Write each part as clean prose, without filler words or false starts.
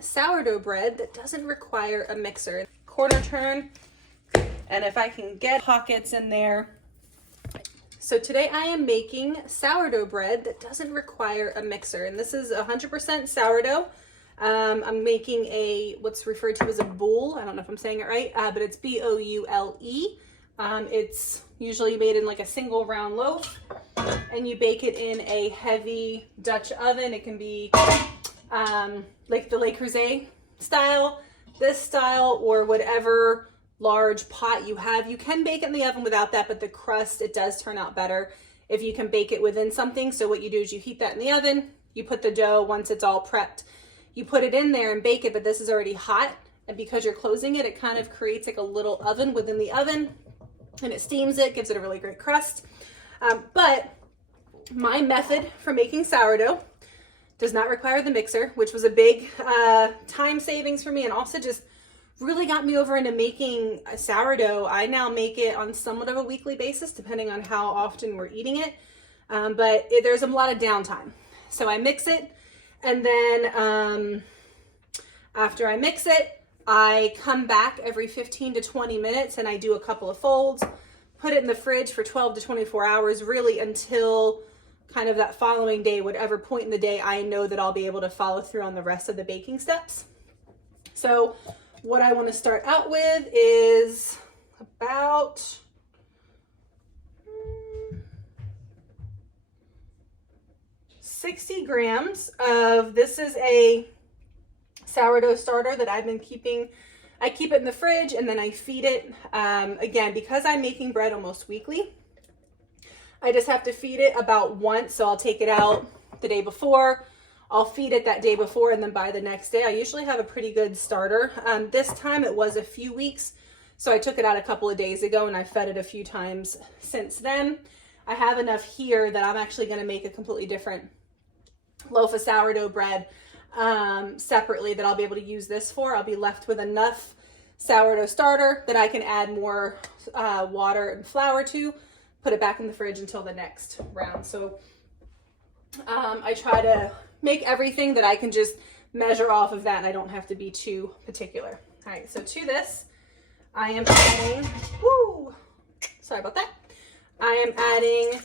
Sourdough bread that doesn't require a mixer. Quarter turn, and if I can get pockets in there. So today I am making sourdough bread that doesn't require a mixer, and this is 100% sourdough. I'm making what's referred to as a boule. I don't know if I'm saying it right, but it's B-O-U-L-E. It's usually made in like a single round loaf, and you bake it in a heavy Dutch oven. It can be like the Le Creuset style, this style, or whatever large pot you have. You can bake it in the oven without that, but the crust, it does turn out better if you can bake it within something. So what you do is you heat that in the oven, you put the dough, once it's all prepped, you put it in there and bake it, but this is already hot. And because you're closing it, it kind of creates like a little oven within the oven, and it steams it, gives it a really great crust. But my method for making sourdough does not require the mixer, which was a big time savings for me, and also just really got me over into making a sourdough. I now make it on somewhat of a weekly basis, depending on how often we're eating it. But there's a lot of downtime. So I mix it, and then after I mix it, I come back every 15 to 20 minutes and I do a couple of folds, put it in the fridge for 12 to 24 hours, really until kind of that following day, whatever point in the day I know that I'll be able to follow through on the rest of the baking steps. So what I want to start out with is about $60 grams of, this is a sourdough starter that I've been keeping. I keep it in the fridge and then I feed it. Again, because I'm making bread almost weekly, I just have to feed it about once. So I'll take it out the day before, I'll feed it that day before, and then by the next day, I usually have a pretty good starter. This time it was a few weeks, so I took it out a couple of days ago and I fed it a few times since then. I have enough here that I'm actually going to make a completely different loaf of sourdough bread separately that I'll be able to use this for. I'll be left with enough sourdough starter that I can add more water and flour to, put it back in the fridge until the next round. So I try to make everything that I can just measure off of that, and I don't have to be too particular. All right, so to this, I am adding, sorry about that. I am adding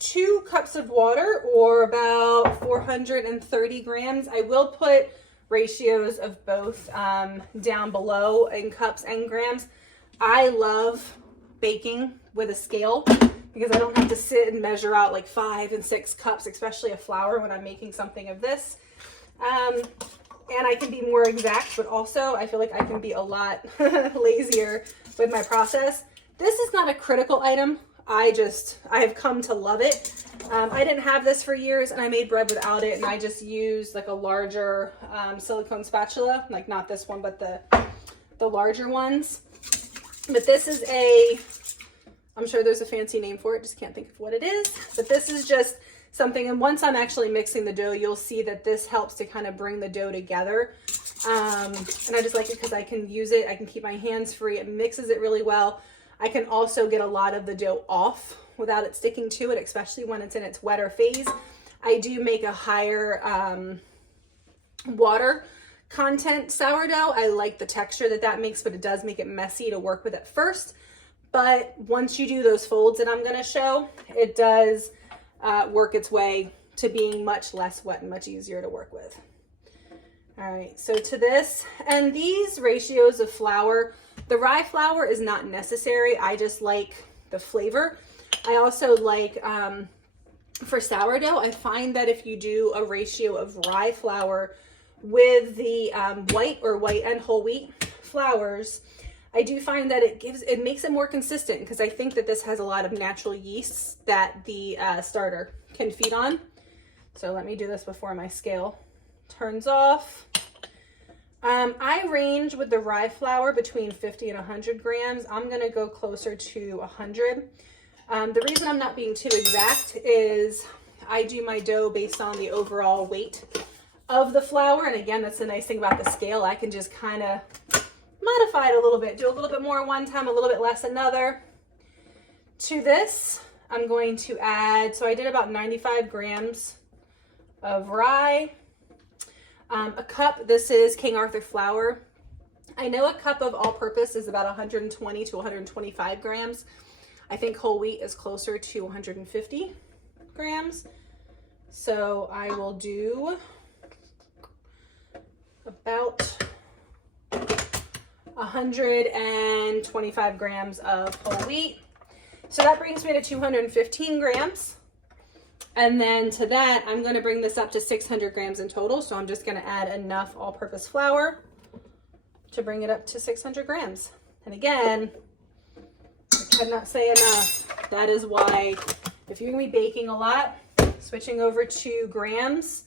2 cups of water, or about 430 grams. I will put ratios of both down below in cups and grams. I love baking with a scale because I don't have to sit and measure out like 5 and 6 cups, especially of flour when I'm making something of this. And I can be more exact, but also I feel like I can be a lot lazier with my process. This is not a critical item. I have come to love it. I didn't have this for years and I made bread without it, and I just used like a larger silicone spatula, like not this one, but the larger ones. But this is I'm sure there's a fancy name for it, just can't think of what it is. But this is just something, and once I'm actually mixing the dough, you'll see that this helps to kind of bring the dough together. And I just like it because I can use it, I can keep my hands free, it mixes it really well. I can also get a lot of the dough off without it sticking to it, especially when it's in its wetter phase. I do make a higher water content sourdough. I like the texture that makes, but it does make it messy to work with at first. But once you do those folds that I'm going to show, it does work its way to being much less wet and much easier to work with. All right, so to this, and these ratios of flour, the rye flour is not necessary. I just like the flavor. I also like, for sourdough, I find that if you do a ratio of rye flour with the white and whole wheat flours, I do find that it makes it more consistent, because I think that this has a lot of natural yeasts that the starter can feed on. So let me do this before my scale turns off. I range with the rye flour between 50 and 100 grams. I'm gonna go closer to 100. The reason I'm not being too exact is I do my dough based on the overall weight of the flour. And again, that's the nice thing about the scale. I can just kind of modify it a little bit, do a little bit more one time, a little bit less another. To this, I'm going to add, so I did about 95 grams of rye. A cup, this is King Arthur flour. I know a cup of all-purpose is about 120 to 125 grams. I think whole wheat is closer to 150 grams. So I will do about 125 grams of whole wheat. So that brings me to 215 grams. And then to that, I'm going to bring this up to 600 grams in total. So I'm just going to add enough all-purpose flour to bring it up to 600 grams. And again, I cannot say enough. That is why if you're going to be baking a lot, switching over to grams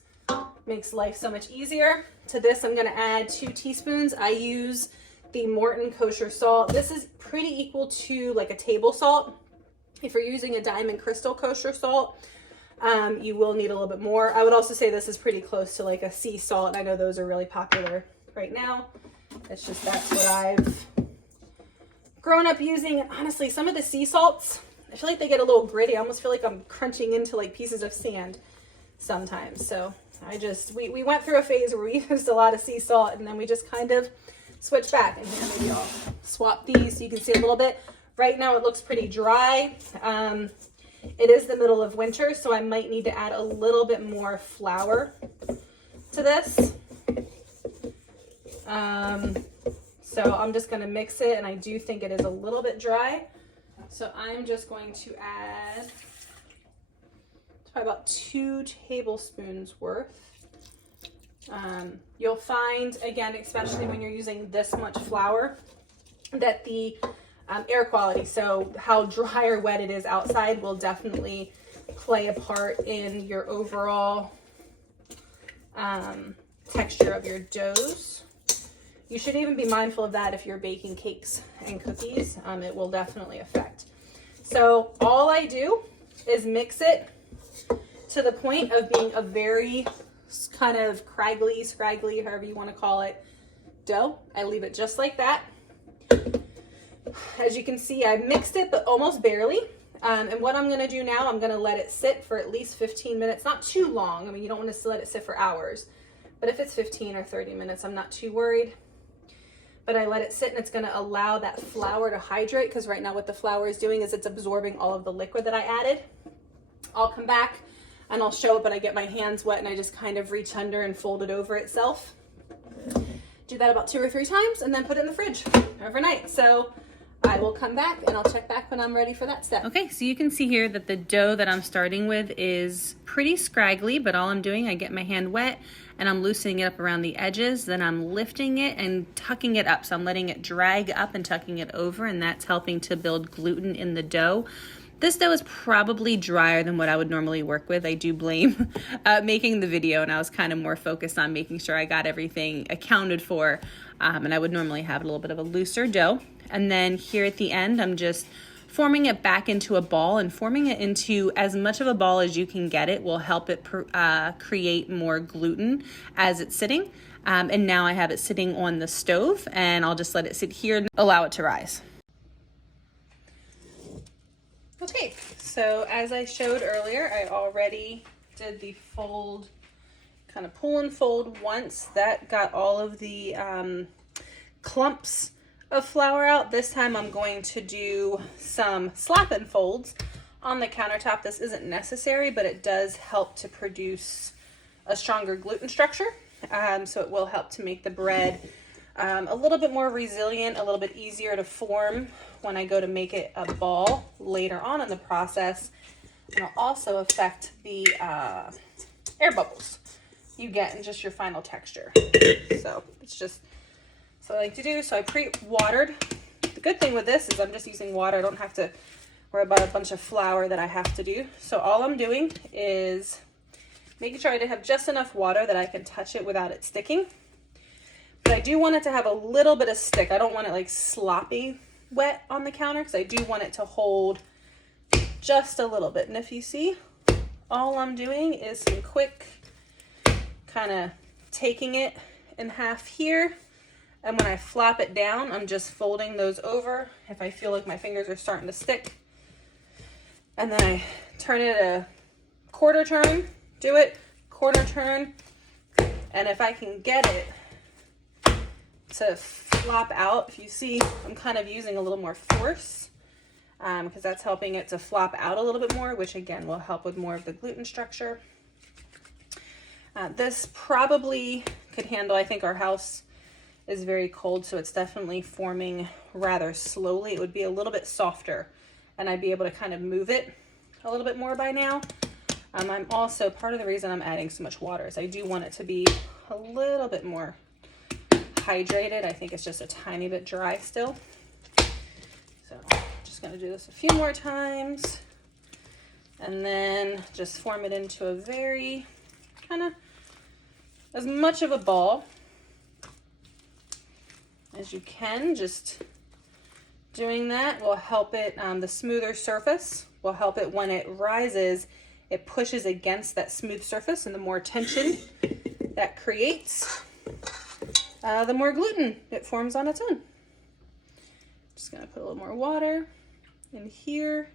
makes life so much easier. To this, I'm going to add 2 teaspoons. I use the Morton kosher salt. This is pretty equal to like a table salt. If you're using a Diamond Crystal kosher salt, you will need a little bit more. I would also say this is pretty close to like a sea salt. I know those are really popular right now. It's just that's what I've grown up using. And honestly, some of the sea salts, I feel like they get a little gritty. I almost feel like I'm crunching into like pieces of sand sometimes. So we went through a phase where we used a lot of sea salt, and then we just kind of switched back. And here, maybe I'll swap these so you can see a little bit. Right now it looks pretty dry. It is the middle of winter, so I might need to add a little bit more flour to this. So I'm just going to mix it, and I do think it is a little bit dry. So I'm just going to add probably about 2 tablespoons worth. You'll find, again, especially when you're using this much flour, that the air quality, so how dry or wet it is outside, will definitely play a part in your overall texture of your doughs. You should even be mindful of that if you're baking cakes and cookies. It will definitely affect. So all I do is mix it to the point of being a very kind of scraggly, however you want to call it, dough. I leave it just like that. As you can see, I mixed it, but almost barely. And what I'm going to do now, I'm going to let it sit for at least 15 minutes, not too long. I mean, you don't want to let it sit for hours, but if it's 15 or 30 minutes, I'm not too worried. But I let it sit, and it's going to allow that flour to hydrate, because right now what the flour is doing is it's absorbing all of the liquid that I added. I'll come back and I'll show it, but I get my hands wet and I just kind of reach under and fold it over itself. Do that about 2 or 3 times and then put it in the fridge overnight. So I will come back and I'll check back when I'm ready for that step. Okay, so you can see here that the dough that I'm starting with is pretty scraggly, but all I'm doing, I get my hand wet and I'm loosening it up around the edges, then I'm lifting it and tucking it up. So I'm letting it drag up and tucking it over, and that's helping to build gluten in the dough. This dough is probably drier than what I would normally work with. I do blame making the video, and I was kind of more focused on making sure I got everything accounted for, and I would normally have a little bit of a looser dough. And then here at the end, I'm just forming it back into a ball, and forming it into as much of a ball as you can get it will help it create more gluten as it's sitting. And now I have it sitting on the stove, and I'll just let it sit here and allow it to rise. Okay, so as I showed earlier, I already did the fold, kind of pull and fold once. That got all of the clumps of flour out. This time I'm going to do some slap and folds on the countertop. This isn't necessary, but it does help to produce a stronger gluten structure. So it will help to make the bread a little bit more resilient, a little bit easier to form when I go to make it a ball later on in the process. And it'll also affect the air bubbles you get in just your final texture. So it's just so I like to do. So I pre-watered. The good thing with this is I'm just using water. I don't have to worry about a bunch of flour that I have to do. So all I'm doing is making sure I have just enough water that I can touch it without it sticking. But I do want it to have a little bit of stick. I don't want it like sloppy wet on the counter, because I do want it to hold just a little bit. And if you see, all I'm doing is some quick kind of taking it in half here, and when I flop it down, I'm just folding those over if I feel like my fingers are starting to stick. And then I turn it a quarter turn, do it, quarter turn, And if I can get it to flop out, if you see, I'm kind of using a little more force because that's helping it to flop out a little bit more, which again will help with more of the gluten structure. This probably could handle, I think our house is very cold, so it's definitely forming rather slowly. It would be a little bit softer and I'd be able to kind of move it a little bit more by now. I'm also, part of the reason I'm adding so much water is I do want it to be a little bit more hydrated. I think it's just a tiny bit dry still. So I'm just gonna do this a few more times and then just form it into a very kind of as much of a ball as you can. Just doing that will help it, the smoother surface will help it when it rises, it pushes against that smooth surface, and the more tension that creates, the more gluten it forms on its own. Just gonna put a little more water in here.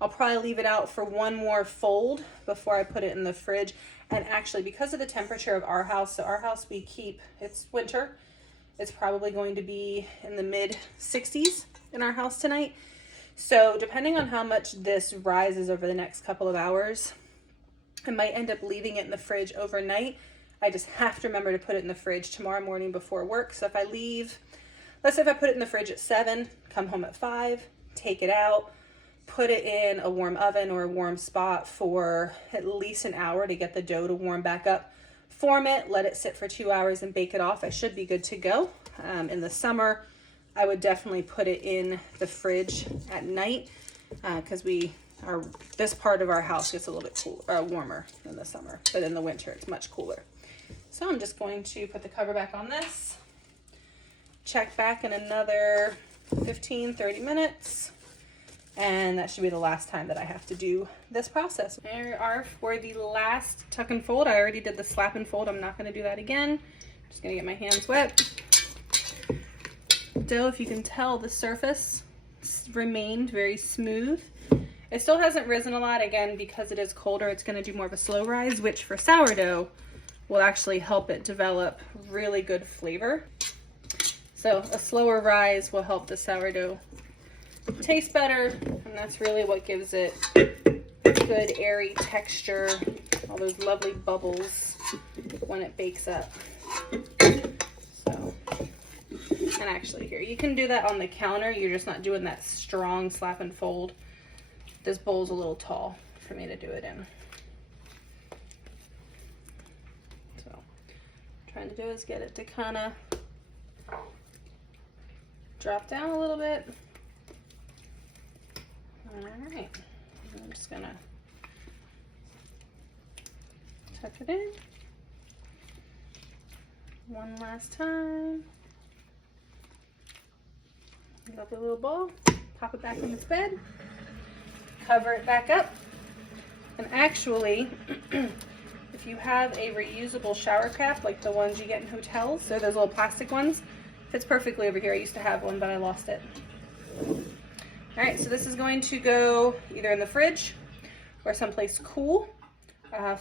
I'll probably leave it out for one more fold before I put it in the fridge. And actually, because of the temperature of our house, so our house we keep, it's winter, it's probably going to be in the mid 60s in our house tonight. So depending on how much this rises over the next couple of hours, I might end up leaving it in the fridge overnight. I just have to remember to put it in the fridge tomorrow morning before work. So if I leave, let's say if I put it in the fridge at 7, come home at 5, take it out, put it in a warm oven or a warm spot for at least an hour to get the dough to warm back up. Form it, let it sit for 2 hours and bake it off. I should be good to go. In the summer, I would definitely put it in the fridge at night because this part of our house gets a little bit warmer in the summer, but in the winter it's much cooler. So I'm just going to put the cover back on this, check back in another 15-30 minutes. And that should be the last time that I have to do this process. There we are for the last tuck and fold. I already did the slap and fold. I'm not going to do that again. I'm just going to get my hands wet. Dough, if you can tell, the surface remained very smooth. It still hasn't risen a lot. Again, because it is colder, it's going to do more of a slow rise, which for sourdough will actually help it develop really good flavor. So a slower rise will help the sourdough taste better, and that's really what gives it good airy texture, all those lovely bubbles when it bakes up. So, and actually here, you can do that on the counter, you're just not doing that strong slap and fold. This bowl's a little tall for me to do it in. So, what I'm trying to do is get it to kind of drop down a little bit. All right, I'm just gonna tuck it in one last time. Lovely little ball. Pop it back in its bed. Cover it back up. And actually, if you have a reusable shower cap, like the ones you get in hotels, they're those little plastic ones, fits perfectly over here. I used to have one, but I lost it. All right, so this is going to go either in the fridge or someplace cool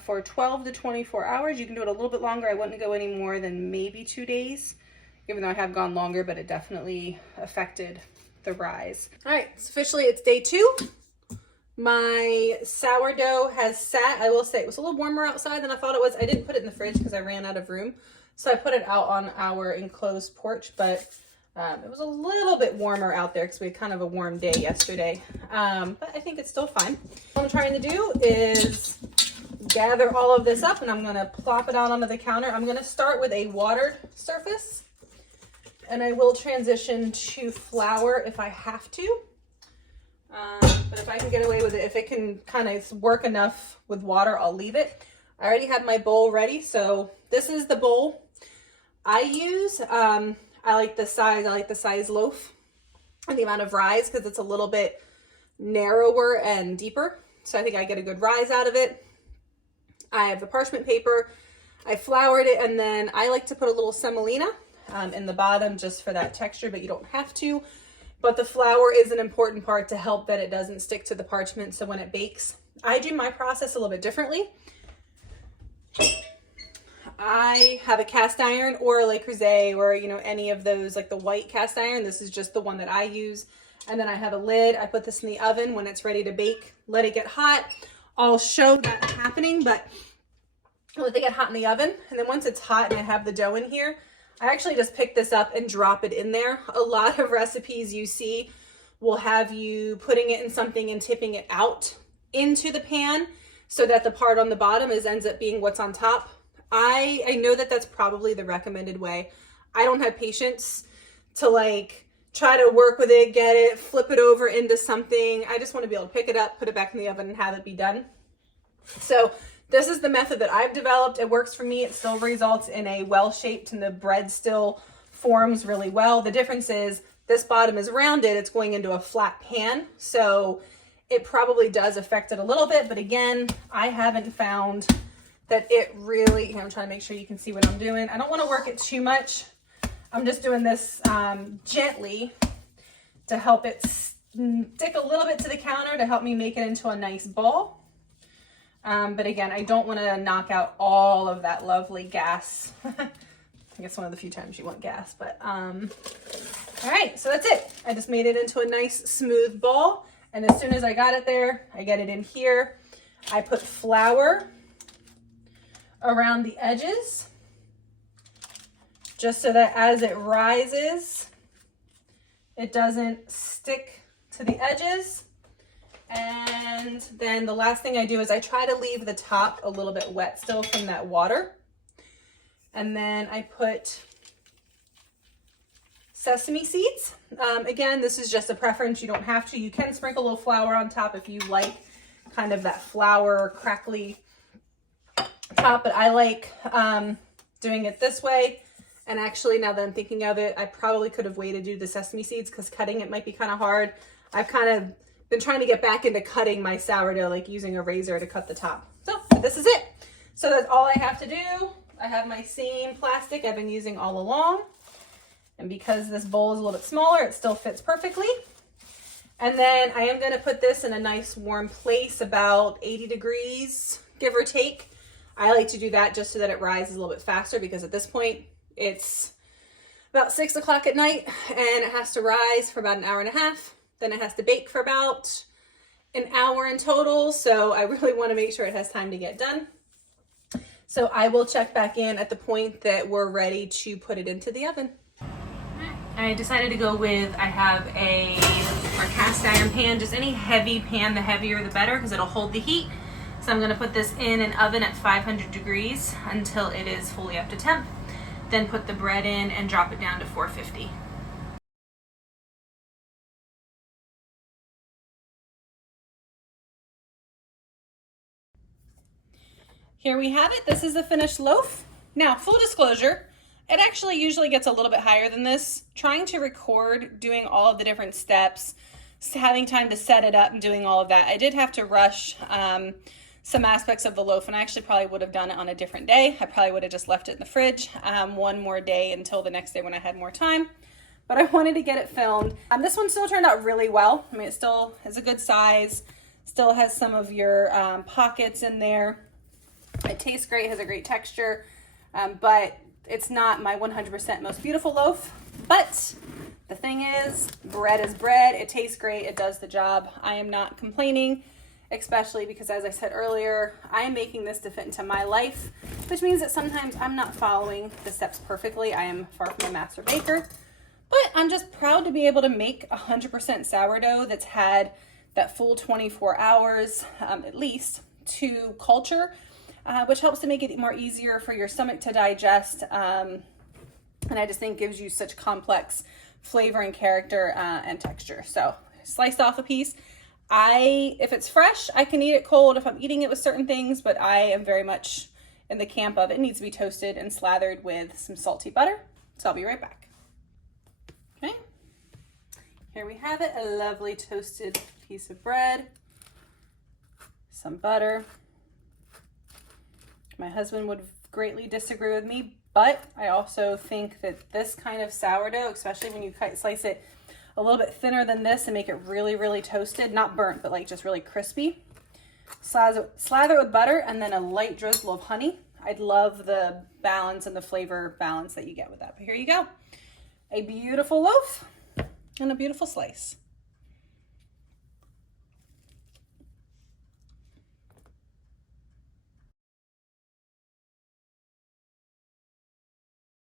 for 12 to 24 hours. You can do it a little bit longer. I wouldn't go any more than maybe 2 days, even though I have gone longer, but it definitely affected the rise. All right, so officially it's day 2. My sourdough has sat. I will say it was a little warmer outside than I thought it was. I didn't put it in the fridge because I ran out of room. So I put it out on our enclosed porch, but it was a little bit warmer out there because we had kind of a warm day yesterday. But I think it's still fine. What I'm trying to do is gather all of this up and I'm gonna plop it out onto the counter. I'm gonna start with a watered surface and I will transition to flour if I have to. But if I can get away with it, if it can kind of work enough with water, I'll leave it. I already have my bowl ready. So this is the bowl I use. I like the size loaf and the amount of rise because it's a little bit narrower and deeper. So I think I get a good rise out of it. I have the parchment paper. I floured it, and then I like to put a little semolina in the bottom just for that texture, but you don't have to. But the flour is an important part to help that it doesn't stick to the parchment. So when it bakes, I do my process a little bit differently. I have a cast iron or a Le Creuset or, you know, any of those, like the white cast iron. This is just the one that I use. And then I have a lid. I put this in the oven when it's ready to bake. Let it get hot. I'll show that happening, but I'll let it get hot in the oven. And then once it's hot and I have the dough in here, I actually just pick this up and drop it in there. A lot of recipes you see will have you putting it in something and tipping it out into the pan so that the part on the bottom ends up being what's on top. I know that that's probably the recommended way. I don't have patience to like try to work with it, get it, flip it over into something. I just want to be able to pick it up, put it back in the oven and have it be done. So this is the method that I've developed. It works for me. It still results in a well-shaped and the bread still forms really well. The difference is this bottom is rounded. It's going into a flat pan. So it probably does affect it a little bit. But again, I haven't found that it really, I'm trying to make sure you can see what I'm doing. I don't want to work it too much. I'm just doing this gently to help it stick a little bit to the counter to help me make it into a nice ball. But again, I don't want to knock out all of that lovely gas. I guess one of the few times you want gas, but all right, so that's it. I just made it into a nice smooth ball. And as soon as I got it there, I get it in here. I put flour around the edges, just so that as it rises, it doesn't stick to the edges. And then the last thing I do is I try to leave the top a little bit wet still from that water. And then I put sesame seeds. Again, this is just a preference. You don't have to. You can sprinkle a little flour on top if you like kind of that flour crackly top, but I like doing it this way. And actually, now that I'm thinking of it, I probably could have waited to do the sesame seeds because cutting it might be kind of hard. I've kind of been trying to get back into cutting my sourdough, like using a razor to cut the top. So this is it. So that's all I have to do. I have my same plastic I've been using all along. And because this bowl is a little bit smaller, it still fits perfectly. And then I am going to put this in a nice warm place, about 80 degrees, give or take. I like to do that just so that it rises a little bit faster because at this point it's about 6 o'clock at night and it has to rise for about an hour and a half. Then it has to bake for about an hour in total. So I really want to make sure it has time to get done. So I will check back in at the point that we're ready to put it into the oven. I decided to go with, I have our cast iron pan, just any heavy pan, the heavier the better because it'll hold the heat. So I'm going to put this in an oven at 500 degrees until it is fully up to temp. Then put the bread in and drop it down to 450. Here we have it. This is the finished loaf. Now, full disclosure, it actually usually gets a little bit higher than this. Trying to record, doing all of the different steps, having time to set it up and doing all of that. I did have to rush some aspects of the loaf, and I actually probably would have done it on a different day. I probably would have just left it in the fridge one more day until the next day when I had more time. But I wanted to get it filmed. This one still turned out really well. I mean, it still is a good size, still has some of your pockets in there. It tastes great, has a great texture, but it's not my 100% most beautiful loaf. But the thing is bread. It tastes great. It does the job. I am not complaining, especially because, as I said earlier, I am making this to fit into my life, which means that sometimes I'm not following the steps perfectly. I am far from a master baker, but I'm just proud to be able to make 100% sourdough that's had that full 24 hours at least to culture, which helps to make it more easier for your stomach to digest. And I just think gives you such complex flavor and character and texture. So sliced off a piece. If it's fresh, I can eat it cold if I'm eating it with certain things, but I am very much in the camp of it needs to be toasted and slathered with some salty butter. So I'll be right back. Okay. Here we have it, a lovely toasted piece of bread, some butter. My husband would greatly disagree with me, but I also think that this kind of sourdough, especially when you slice it a little bit thinner than this and make it really, really toasted, not burnt, but like just really crispy. Slather it with butter and then a light drizzle of honey. I love the balance and the flavor balance that you get with that. But here you go. A beautiful loaf and a beautiful slice.